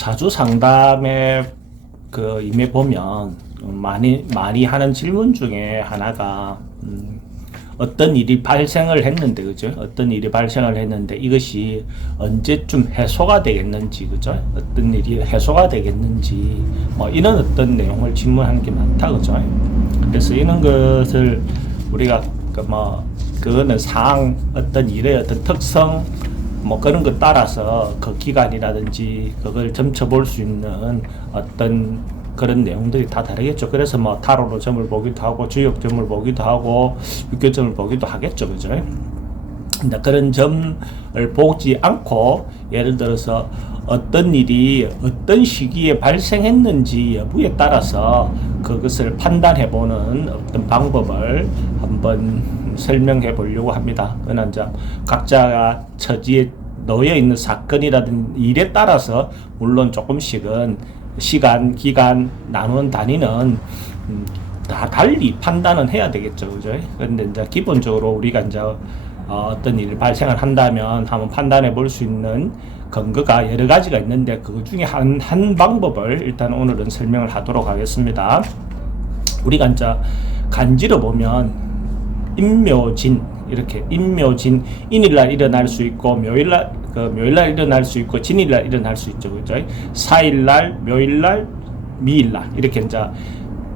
사주 상담에 임해 보면 많이 하는 질문 중에 하나가 어떤 일이 발생을 했는데, 그죠? 어떤 일이 발생을 했는데 이것이 언제쯤 해소가 되겠는지, 그죠? 어떤 일이 해소가 되겠는지, 이런 어떤 내용을 질문하는 게 많다, 그죠? 그래서 이런 것을 우리가 그거는 어떤 일의 어떤 특성, 그런 것 따라서 그 기간이라든지 그걸 점쳐볼 수 있는 어떤 그런 내용들이 다 다르겠죠. 그래서 타로로 점을 보기도 하고 주역점을 보기도 하고 육교점을 보기도 하겠죠. 그죠? 근데 그런 점을 보지 않고 예를 들어서 어떤 일이 어떤 시기에 발생했는지 여부에 따라서 그것을 판단해 보는 어떤 방법을 한번 설명해 보려고 합니다. 그러나 이제 각자가 처지에 놓여 있는 사건이라든 일에 따라서 물론 조금씩은 시간, 기간, 나눈 단위는 다 달리 판단은 해야 되겠죠. 그죠? 그런데 이제 기본적으로 우리가 이제 어떤 일이 발생을 한다면 한번 판단해 볼 수 있는 근거가 여러 가지가 있는데 그 중에 한 방법을 일단 오늘은 설명을 하도록 하겠습니다. 우리가 이제 간지로 보면 임묘진, 이렇게 임묘진, 인일날 일어날 수 있고 묘일날 일어날 수 있고 진일날 일어날 수 있죠. 그죠? 4일날, 묘일날, 미일날 이렇게 이제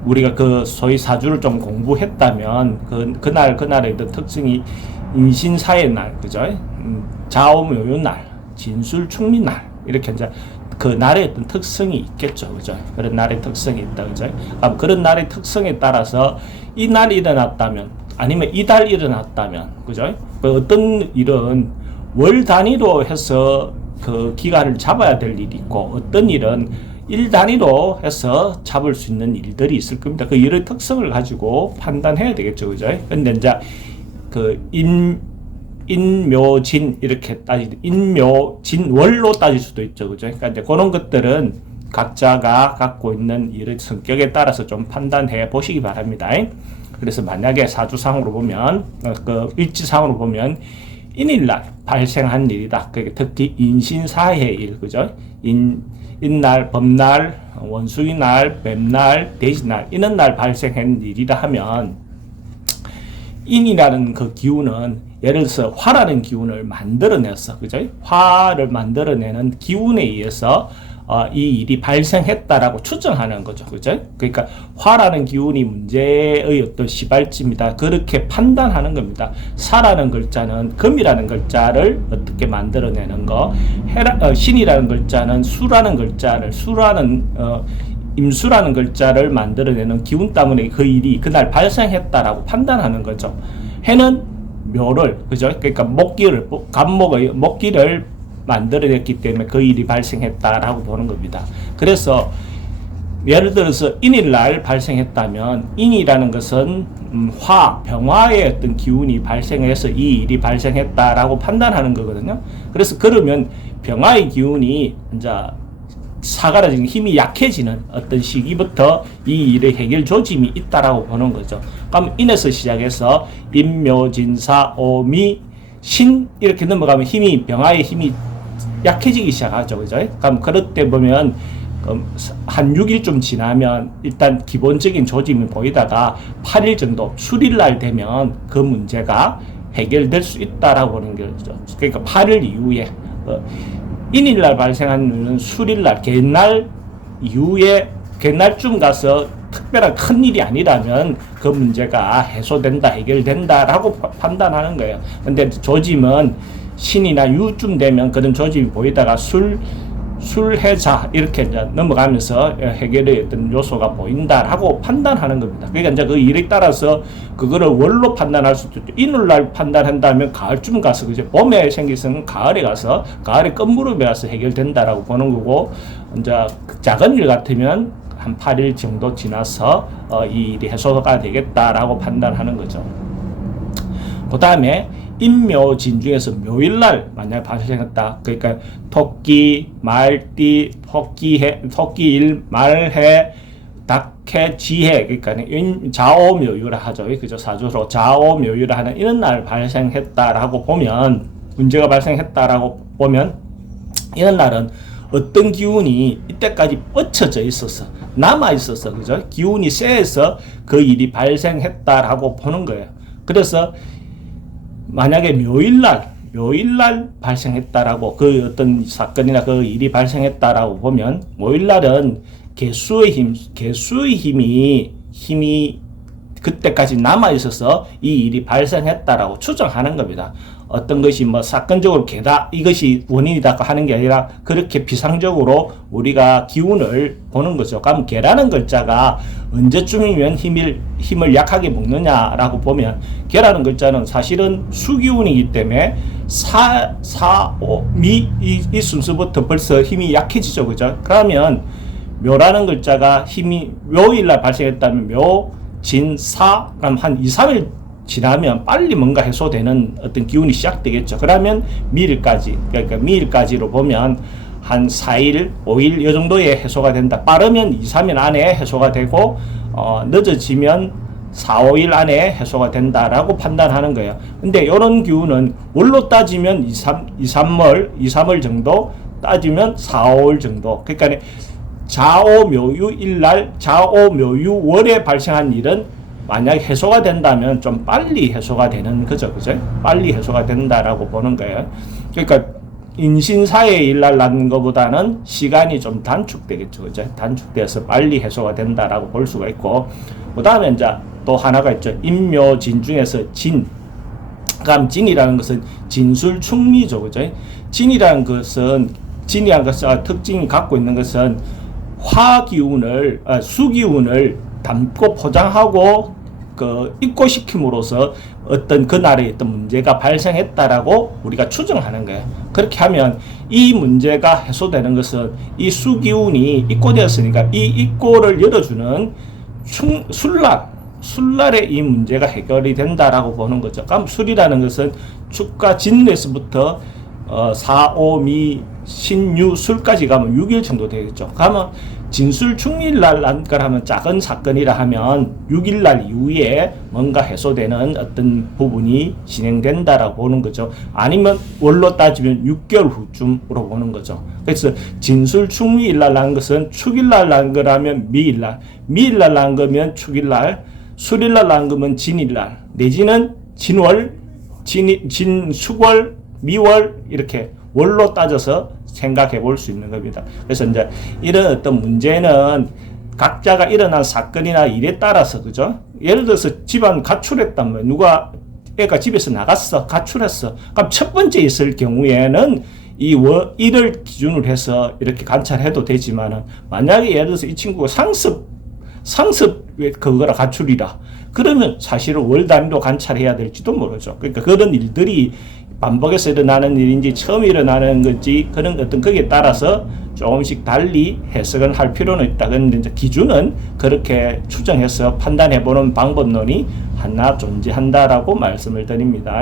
우리가 소위 사주를 좀 공부했다면 그날의 어떤 특성이 인신사의날, 그죠? 자오묘요날, 진술충리날 이렇게 이제 그 날의 어떤 특성이 있겠죠. 그죠? 그런 날의 특성이 있다. 그죠? 그런 날의 특성에 따라서 이 날이 일어났다면 아니면 이달 일어났다면, 그죠? 어떤 일은 월 단위로 해서 그 기간을 잡아야 될 일이 있고 어떤 일은 일 단위로 해서 잡을 수 있는 일들이 있을 겁니다. 그 일의 특성을 가지고 판단해야 되겠죠. 그죠? 근데 이제 인묘진 이렇게 인묘진 월로 따질 수도 있죠. 그죠? 그러니까 이제 그런 것들은 각자가 갖고 있는 일의 성격에 따라서 좀 판단해 보시기 바랍니다. 그래서 만약에 사주상으로 보면 일지상으로 보면 인일날 발생한 일이다. 그게 특히 인신사해의 일, 그죠? 인날, 범날, 원수이날, 뱀날, 돼지날 이런 날 발생한 일이라 하면 인이라는 그 기운은 예를 들어서 화라는 기운을 만들어내서, 그죠? 화를 만들어내는 기운에 의해서 이 일이 발생했다라고 추정하는 거죠. 그죠? 그러니까 화라는 기운이 문제의 어떤 시발점이다. 그렇게 판단하는 겁니다. 사라는 글자는 금이라는 글자를 어떻게 만들어내는 거, 신이라는 글자는 수라는 글자를 임수라는 글자를 만들어내는 기운 때문에 그 일이 그날 발생했다라고 판단하는 거죠. 해는 묘를, 그죠? 그러니까 간목의 목기를 만들어냈기 때문에 그 일이 발생했다라고 보는 겁니다. 그래서 예를 들어서 인일날 발생했다면 인이라는 것은 병화의 어떤 기운이 발생해서 이 일이 발생했다라고 판단하는 거거든요. 그래서 그러면 병화의 기운이 이제 사가라지는 힘이 약해지는 어떤 시기부터 이 일의 해결 조짐이 있다라고 보는 거죠. 그럼 인에서 시작해서 임묘진사 오미 신 이렇게 넘어가면 병화의 힘이 약해지기 시작하죠. 그죠? 그럼 그럴 때 보면 한 6일쯤 지나면 일단 기본적인 조짐이 보이다가 8일 정도 수일날 되면 그 문제가 해결될 수 있다라고 보는 거죠. 그러니까 8일 이후에 인일날 발생한 일은 수일날 개날 이후에 개날쯤 가서 특별한 큰 일이 아니라면 그 문제가 해소된다, 해결된다라고 판단하는 거예요. 근데 조짐은 신이나 유쯤 되면 그런 조짐이 보이다가 술해자 이렇게 이제 넘어가면서 해결의 어떤 요소가 보인다라고 판단하는 겁니다. 그러니까 이제 그 일에 따라서 그거를 월로 판단할 수도 있죠. 인월날 판단한다면 가을쯤 가서 그죠? 봄에 생기서는 가을에 끝무렵에 가서 해결된다라고 보는 거고, 이제 작은 일 같으면 한 8일 정도 지나서 이 일이 해소가 되겠다라고 판단하는 거죠. 그 다음에 인묘진 중에서 묘일날 만약 발생했다. 그러니까 토끼, 말띠, 토끼일, 말해, 닭해, 지해, 그러니까 자오묘유라 하죠. 그죠? 사주로 자오묘유라 하는 이런 날 발생했다라고 보면, 문제가 발생했다라고 보면 이런 날은 어떤 기운이 이때까지 뻗쳐져 있었어. 남아 있었어. 그죠? 기운이 세서 그 일이 발생했다라고 보는 거예요. 그래서 만약에 묘일날 발생했다라고 그 어떤 사건이나 그 일이 발생했다라고 보면 묘일날은 개수의 힘이 그때까지 남아 있어서 이 일이 발생했다라고 추정하는 겁니다. 어떤 것이 뭐 사건적으로 개다 이것이 원인이다 하는 게 아니라 그렇게 비상적으로 우리가 기운을 보는 거죠. 그럼 개라는 글자가 언제쯤이면 힘을 약하게 먹느냐라고 보면 개라는 글자는 사실은 수기운이기 때문에 이 순서부터 벌써 힘이 약해지죠. 그죠? 그러면 묘라는 글자가 힘이 묘일날 발생했다면 진, 그럼 한 2, 3일 지나면 빨리 뭔가 해소되는 어떤 기운이 시작되겠죠. 그러면 그러니까 미일까지로 보면 한 4일, 5일 이 정도에 해소가 된다. 빠르면 2, 3일 안에 해소가 되고 늦어지면 4, 5일 안에 해소가 된다라고 판단하는 거예요. 근데 이런 기운은 월로 따지면 2, 3월 정도 따지면 4, 5일 정도. 그러니까 좌오묘유일날, 좌오묘유월에 발생한 일은 만약 해소가 된다면 좀 빨리 해소가 되는 거죠. 그죠? 빨리 해소가 된다라고 보는 거예요. 그러니까 인신사의 일날 난 것보다는 시간이 좀 단축되겠죠. 그죠? 단축돼서 빨리 해소가 된다라고 볼 수가 있고, 그 다음에 이제 또 하나가 있죠. 인묘진 중에서 진. 그럼 진이라는 것은 진술충미죠. 그죠? 진이라는 것은 특징이 갖고 있는 것은 수기운을 담고 포장하고 입고시킴으로써 어떤 그날의 어떤 문제가 발생했다라고 우리가 추정하는 거예요. 그렇게 하면 이 문제가 해소되는 것은 이 수기운이 입고되었으니까 이 입고를 열어주는 술날에 이 문제가 해결이 된다라고 보는 거죠. 그럼 술이라는 것은 축과 진에서부터 4, 5, 미, 신유, 술까지 가면 6일 정도 되겠죠. 그러면 진술충일날 난 거라면 작은 사건이라 하면 6일날 이후에 뭔가 해소되는 어떤 부분이 진행된다라고 보는 거죠. 아니면 월로 따지면 6개월 후쯤으로 보는 거죠. 그래서 진술충일날 난 것은 축일날 난 거라면 미일날 난 거면 축일날, 술일날 난 거면 진일날, 내지는 진수월, 미월 이렇게 월로 따져서 생각해 볼 수 있는 겁니다. 그래서 이제 이런 어떤 문제는 각자가 일어난 사건이나 일에 따라서, 그죠? 예를 들어서 집안 가출했다면 애가 집에서 나갔어, 가출했어. 그럼 첫 번째 있을 경우에는 일을 기준으로 해서 이렇게 관찰해도 되지만은 만약에 예를 들어서 이 친구가 상습 그거라 가출이라 그러면 사실은 월 단위로 관찰해야 될지도 모르죠. 그러니까 그런 일들이 반복해서 일어나는 일인지 처음 일어나는 건지 그런 어떤 거기에 따라서 조금씩 달리 해석을 할 필요는 있다. 그런데 이제 기준은 그렇게 추정해서 판단해보는 방법론이 하나 존재한다라고 말씀을 드립니다.